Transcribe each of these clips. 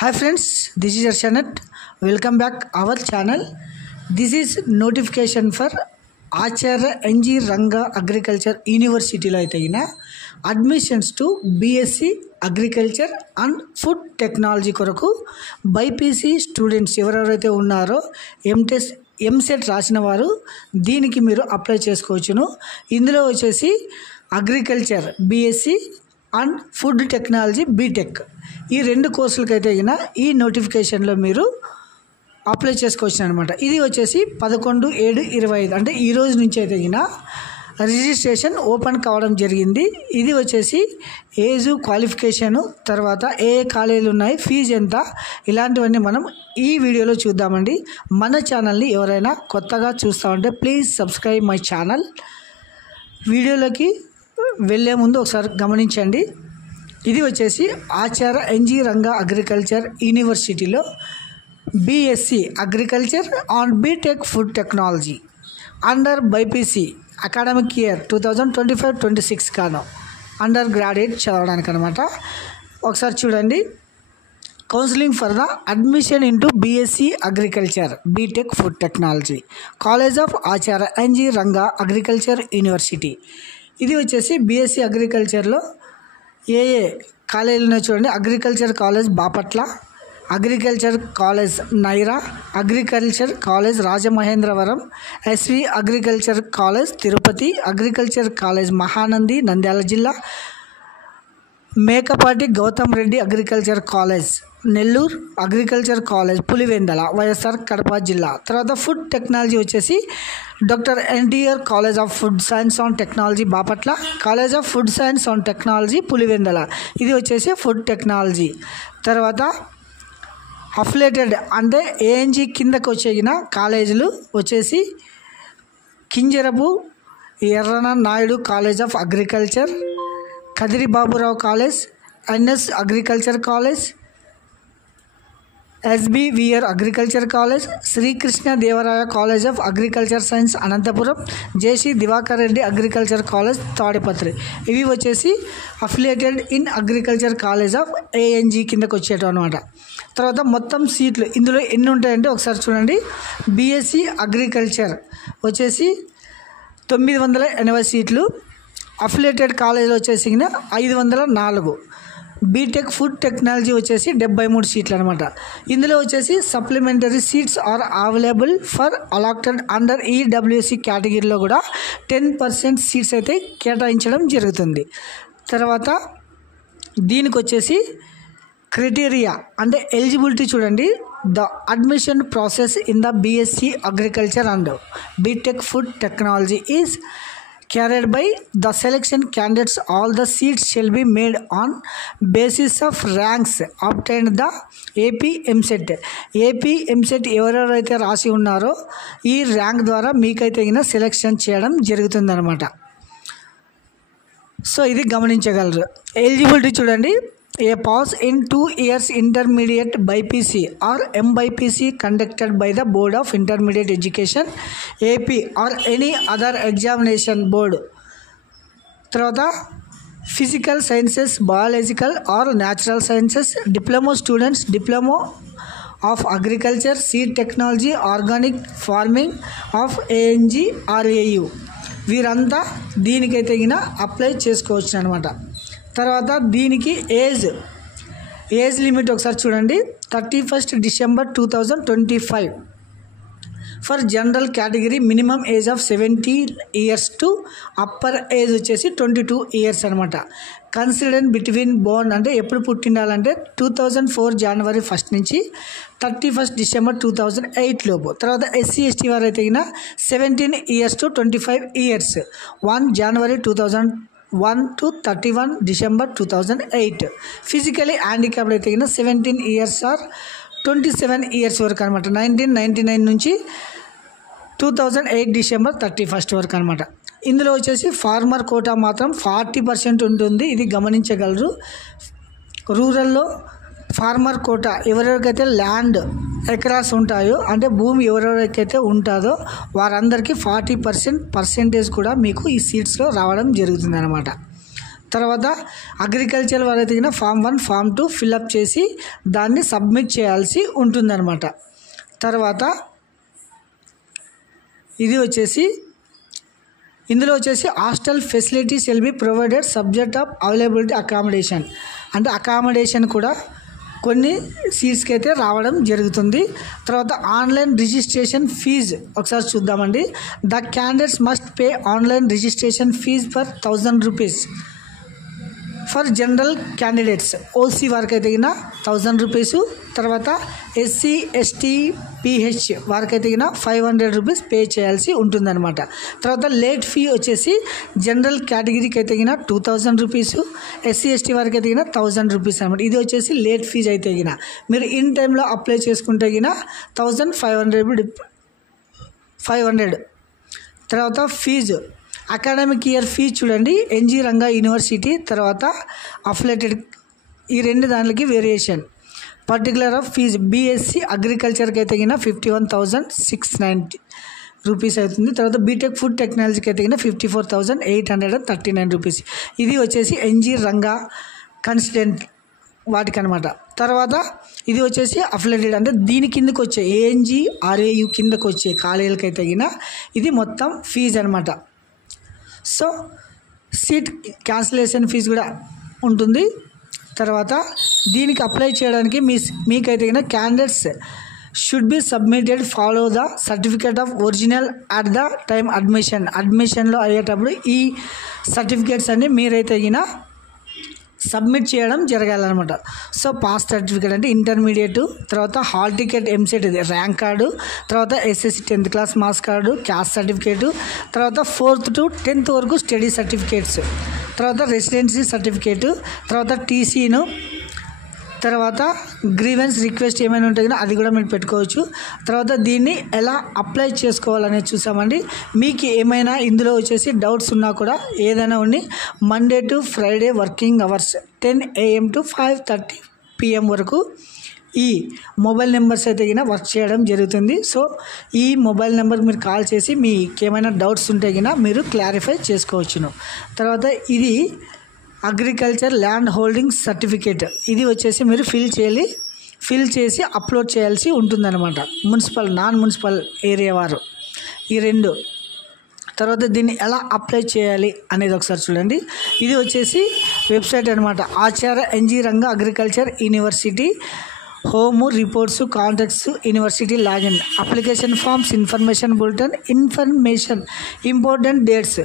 Hi friends, this is Arshanat. Welcome back our channel. This is notification for Acharya NG Ranga Agriculture University lo aitayina admissions to BSc Agriculture and Food Technology koraku BPC students ఎవరెవరైతే ఉన్నారో ఎంసెట్ రాసిన వారు దీనికి మీరు apply చేసుకోవచ్చును. ఇందులో వచ్చేసి agriculture BSc and food technology BTech ఈ రెండు కోర్సులకైతే అయినా ఈ నోటిఫికేషన్లో మీరు అప్లై చేసుకోవచ్చు అనమాట. ఇది వచ్చేసి 11/7/25 అంటే ఈ రోజు నుంచి అయితే అయినా రిజిస్ట్రేషన్ ఓపెన్ కావడం జరిగింది. ఇది వచ్చేసి ఏజు క్వాలిఫికేషను తర్వాత ఏ కాలేజీలు ఉన్నాయి, ఫీజు ఎంత, ఇలాంటివన్నీ మనం ఈ వీడియోలో చూద్దామండి. మన ఛానల్ని ఎవరైనా కొత్తగా చూస్తామంటే ప్లీజ్ సబ్స్క్రైబ్ మై ఛానల్. వీడియోలోకి వెళ్ళే ముందు ఒకసారి గమనించండి. ఇది వచ్చేసి ఆచార్య ఎన్జీ రంగా అగ్రికల్చర్ యూనివర్సిటీలో BSc agriculture and BTech food technology under BiPC academic year 2025-26 కాను అండర్ గ్రాడ్యుయేట్ చదవడానికి అనమాట. ఒకసారి చూడండి. Counselling for the admission into BSc agriculture BTech food technology college of Acharya NG Ranga agriculture university. ఇది వచ్చేసి BSc అగ్రికల్చర్లో ఏ కాలేజీలో చూడండి. Agriculture college Bapatla, agriculture college Naira, agriculture college Rajamahendravaram, SV agriculture college Tirupati, agriculture college Mahanandi Nandyal జిల్లా, Mekapati Gautham Reddy agriculture college Nellore, agriculture college Pulivendula YSR Kadapa జిల్లా. తర్వాత food technology వచ్చేసి doctor NTR college of food science and technology Bapatla, college of food science and technology Pulivendula. ఇది వచ్చేసి food technology. తర్వాత affiliated అంటే ANG కిందకు వచ్చేగిన కాలేజీలు వచ్చేసి Kinjarapu Yerran Naidu college of agriculture, Kadiri Baburao college, NS agriculture college, SBVR agriculture college, Srikrishna Devaraya college of agriculture science Anantapur, JC Diwakar Reddy agriculture college Tadipatri. ఇవి వచ్చేసి affiliated in agriculture college of ANG కిందకు వచ్చేటం అనమాట. తర్వాత మొత్తం సీట్లు ఇందులో ఎన్ని ఉంటాయంటే ఒకసారి చూడండి. BSc అగ్రికల్చర్ వచ్చేసి 980 సీట్లు, అఫిలియేటెడ్ కాలేజీలో వచ్చేసి 504, బీటెక్ ఫుడ్ టెక్నాలజీ వచ్చేసి 73 సీట్లు అనమాట. ఇందులో వచ్చేసి supplementary seats are available for allotted under EWC కేటగిరీలో కూడా 10% సీట్స్ అయితే కేటాయించడం జరుగుతుంది. తర్వాత దీనికి వచ్చేసి క్రైటీరియా అంటే ఎలిజిబిలిటీ చూడండి. The admission process in the BSc agriculture and BTech food technology is carried by the selection candidates. All the seats shall be made on basis of ranks obtained the AP MSET ఎవరెవరైతే రాసి ఉన్నారో ఈ rank ద్వారా మీకైతే selection చేయడం జరుగుతుందన్నమాట. So ఇది గమనించగలరు. ఎలిజిబిలిటీ చూడండి. A pass in 2 years intermediate BPC or MBPC conducted by the Board of Intermediate Education AP or any other examination board. తర్వాత physical sciences, biological or natural sciences diploma students, diploma of agriculture, seed technology, organic farming of ANG RAU వీరంతా దీనికైతే apply చేసుకోవచ్చు అనమాట. తర్వాత దీనికి age limit ఒకసారి చూడండి. 31 December 2025 for general category minimum age of 17 years to upper age వచ్చేసి 22 years అనమాట. కన్సిడర్డ్ బిట్వీన్ బోర్న్ అంటే ఎప్పుడు పుట్టిండాలంటే 2004 జనవరి 1 నుంచి 31 డిసెంబర్ 2008 లోపు. తర్వాత SC ST వారు అయితే 17 years to 25 years 1 January 2001 to 31 December 2008. Physically handicapped అయితే 17 ఇయర్స్ ఆర్ 27 ఇయర్స్ వరకు అనమాట. 1999 నుంచి 2008 డిసెంబర్ 31 వరకు అనమాట. ఇందులో వచ్చేసి ఫార్మర్ కోటా మాత్రం 40% ఉంటుంది. ఇది గమనించగలరు. రూరల్లో ఫార్మర్ కోటా ఎవరెవరికైతే ల్యాండ్ ఎకరాస్ ఉంటాయో అంటే భూమి ఎవరెవరికైతే ఉంటుందో వారందరికీ 40% కూడా మీకు ఈ సీట్స్లో రావడం జరుగుతుంది అనమాట. తర్వాత అగ్రికల్చర్ వారైతే కింద ఫామ్ 1 ఫామ్ 2 ఫిల్అప్ చేసి దాన్ని సబ్మిట్ చేయాల్సి ఉంటుందన్నమాట. తర్వాత ఇది వచ్చేసి ఇందులో వచ్చేసి hostel facilities will be provided subject of availability accommodation, అంటే అకామిడేషన్ కూడా కొన్ని సీట్స్కి అయితే రావడం జరుగుతుంది. తర్వాత ఆన్లైన్ రిజిస్ట్రేషన్ ఫీజు ఒకసారి చూద్దామండి. The candidates must pay online registration fee for 1000 rupees for general candidates. OC వారికి అయితే 1000 రూపీస్. తర్వాత ఎస్సీ ఎస్టీ పిహెచ్ వారికి అయితే 500 రూపీస్ పే చేయాల్సి ఉంటుందన్నమాట. తర్వాత లేట్ ఫీ వచ్చేసి జనరల్ కేటగిరీకి అయితే 2000 రూపీస్, ఎస్సీ ఎస్టీ వారికి అయితే 1000 రూపీస్ అనమాట. ఇది వచ్చేసి లేట్ ఫీజు అయితే మీరు ఇన్ టైంలో అప్లై చేసుకుంటే 1500. తర్వాత ఫీజు అకాడమిక్ ఇయర్ ఫీజు చూడండి, ఎన్జీ రంగా యూనివర్సిటీ తర్వాత అఫిలేటెడ్ ఈ రెండు దానికి variation. Particular of fee BSc అగ్రికల్చర్కి అయితే 51,690 రూపీస్ అవుతుంది. తర్వాత బీటెక్ ఫుడ్ టెక్నాలజీకి అయితే 54,839 రూపీస్. ఇది వచ్చేసి ఎన్జీ రంగా కన్సిడెంట్ వాటికి అనమాట. తర్వాత ఇది వచ్చేసి అఫిలేటెడ్ అంటే దీని కిందకు వచ్చే ఏఎన్జీ ఆర్ఏయు కిందకు వచ్చే కాలేజీలకి అయితే ఇది మొత్తం ఫీజు అనమాట. సో సీట్ క్యాన్సిలేషన్ ఫీజు కూడా ఉంటుంది. తర్వాత దీనికి అప్లై చేయడానికి మీకైతే candidates should be submitted follow the certificate of original at the time అడ్మిషన్లో అయ్యేటప్పుడు ఈ సర్టిఫికేట్స్ అన్ని మీరైతే సబ్మిట్ చేయడం జరగాలన్నమాట. సో పాస్ సర్టిఫికేట్ అంటే ఇంటర్మీడియట్, తర్వాత హాల్ టికెట్ ఎంసెట్ ఇది ర్యాంక్ కార్డు, తర్వాత SSC 10th class marks card, caste certificate, తర్వాత 4th to 10th వరకు స్టడీ సర్టిఫికేట్స్, తర్వాత రెసిడెన్సీ సర్టిఫికేటు, తర్వాత టీసీను, తర్వాత గ్రీవెన్స్ రిక్వెస్ట్ ఏమైనా ఉంటే అది కూడా మీరు పెట్టుకోవచ్చు. తర్వాత దీన్ని ఎలా అప్లై చేసుకోవాలనేది చూసామండి. మీకు ఏమైనా ఇందులో వచ్చేసి డౌట్స్ ఉన్నా కూడా ఏదైనా ఉండి Monday to Friday working hours 10 AM to 5:30 PM వరకు ఈ మొబైల్ నెంబర్స్ అయితే వర్క్ చేయడం జరుగుతుంది. సో ఈ మొబైల్ నెంబర్ మీరు కాల్ చేసి మీకు ఏమైనా డౌట్స్ ఉంటే మీరు క్లారిఫై చేసుకోవచ్చును. తర్వాత ఇది అగ్రికల్చర్ ల్యాండ్ హోల్డింగ్ సర్టిఫికేట్, ఇది వచ్చేసి మీరు ఫిల్ చేసి అప్లోడ్ చేయాల్సి ఉంటుందన్నమాట. మున్సిపల్ నాన్ మున్సిపల్ ఏరియా వారు ఈ రెండు. తర్వాత దీన్ని ఎలా అప్లై చేయాలి అనేది ఒకసారి చూడండి. ఇది వచ్చేసి వెబ్సైట్ అనమాట. Acharya NG Ranga agriculture university home reports contacts university login application forms information bulletin information important dates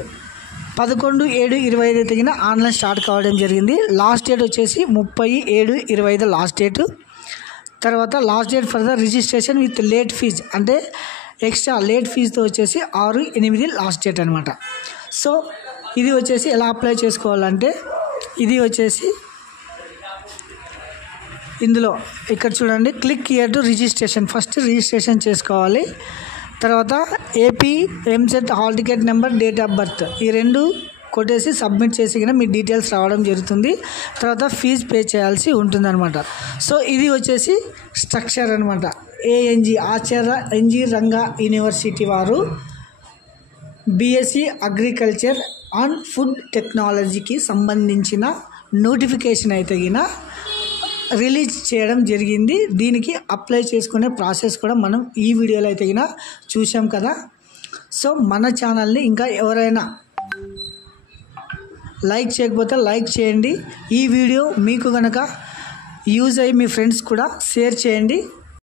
11/7/25 అయితే ఆన్లైన్ స్టార్ట్ కావడం జరిగింది. లాస్ట్ డేట్ వచ్చేసి 30/7/25 లాస్ట్ డేట్. తర్వాత last date for the registration with late fee అంటే ఎక్స్ట్రా లేట్ ఫీజుతో వచ్చేసి 6/8 last date అనమాట. So ఇది వచ్చేసి ఎలా అప్లై చేసుకోవాలంటే ఇది వచ్చేసి ఇందులో ఇక్కడ చూడండి click here to registration, first registration చేసుకోవాలి. తర్వాత AP EAMCET hall ticket number date of birth ఈ రెండు కొట్టేసి సబ్మిట్ చేసి మీ డీటెయిల్స్ రావడం జరుగుతుంది. తర్వాత ఫీజు పే చేయాల్సి ఉంటుందన్నమాట. సో ఇది వచ్చేసి స్ట్రక్చర్ అనమాట. ఏఎన్జీ ఆచార్య ఎన్జీ రంగా యూనివర్సిటీ వారు బీఎస్సీ అగ్రికల్చర్ ఆన్ ఫుడ్ టెక్నాలజీకి సంబంధించిన నోటిఫికేషన్ అయితే రిలీజ్ చేయడం జరిగింది. దీనికి అప్లై చేసుకునే ప్రాసెస్ కూడా మనం ఈ వీడియోలో అయితే చూసాం కదా. సో మన ఛానల్ని ఇంకా ఎవరైనా లైక్ చేయకపోతే లైక్ చేయండి. ఈ వీడియో మీకు కనుక యూజ్ అయ్యి మీ ఫ్రెండ్స్ కూడా షేర్ చేయండి.